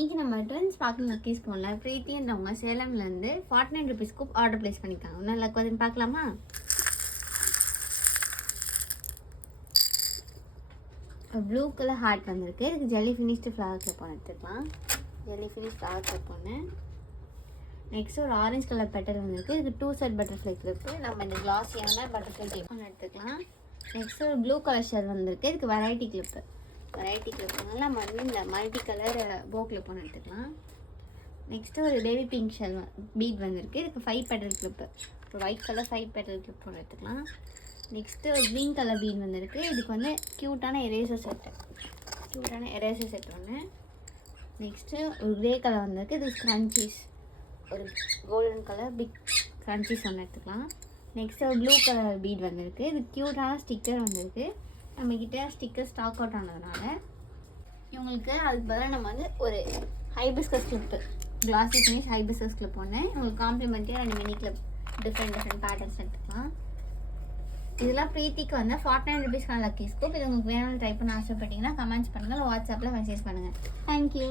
இன்றைக்கி நம்ம ட்ரெண்ட்ஸ் பார்க்க லக்கீஸ் போகல பிரீத்தின்றவங்க சேலம்லேருந்து 49 rupeesக்கு ஆர்டர் ப்ளேஸ் பண்ணியிருக்காங்க. ஒன்றும் லக் வருதுன்னு பார்க்கலாமா? ப்ளூ கலர் ஹார்ட் வந்திருக்கு. இதுக்கு ஜெல்லி ஃபினிஷ்டு ஃப்ளவர் கிளிப் ஒன்று எடுத்துக்கலாம். ஜெல்லி ஃபினிஷ் ஃப்ளவர் கிளிப் ஒன்று. நெக்ஸ்ட் ஒரு ஆரஞ்சு கலர் பெட்டல் வந்திருக்கு. இதுக்கு 2 செட் பட்டர்ஃப்ளை கிளிப்பு. நம்ம இந்த கிளாஸியான பட்டர்ஃப்ளை கிளிப் ஒன்று எடுத்துக்கலாம். நெக்ஸ்ட் ஒரு ப்ளூ கலர் ஷெல் வந்திருக்கு. இதுக்கு வெரைட்டி கிளிப்பு நம்ம வந்து இந்த மல்டி கலர் போ கிளிப் ஒன்று எடுத்துக்கலாம். நெக்ஸ்ட்டு ஒரு பேபி பிங்க் ஷெல் பீட் வந்திருக்கு. இதுக்கு 5 பெட்டல் கிளிப்பு, ஒரு ஒயிட் கலர் 5 பெட்டல் கிளிப் ஒன்று எடுத்துக்கலாம். நெக்ஸ்ட்டு ஒரு க்ரீன் கலர் பீட் வந்திருக்கு. இதுக்கு வந்து க்யூட்டான எரேசர் செட் ஒன்று. நெக்ஸ்ட்டு ஒரு க்ரே கலர் வந்திருக்கு. இது ஸ்க்ரன்ச்சீஸ், ஒரு கோல்டன் கலர் பிக் ஸ்க்ரன்ச்சீஸ் ஒன்று எடுத்துக்கலாம். நெக்ஸ்ட்டு ஒரு ப்ளூ கலர் பீட் வந்திருக்கு. இது க்யூட்டான ஸ்டிக்கர் வந்திருக்கு. நம்மக்கிட்ட ஸ்டிக்கர் ஸ்டாக் அவுட் ஆனதுனால இவங்களுக்கு அதுக்கு பதிலாக நம்ம வந்து ஒரு hibiscus clip, classy finish hibiscus clip ஒன்று, உங்களுக்கு காம்ப்ளிமெண்ட்டியாக 2 மினி கிளிப் டிஃப்ரெண்ட் பேட்டர்ன்ஸ் எடுத்துக்கலாம். இதெல்லாம் பிரீத்திக்கு வந்து 49 rupeesக்கான லக்கி ஸ்கூப். இது உங்களுக்கு வேணும்னு ட்ரை பண்ண ஆசைப்பட்டீங்கன்னா கமெண்ட்ஸ் பண்ணுங்கள், வாட்ஸ்அப்பில் மெசேஜ் பண்ணுங்கள். தேங்க்யூ.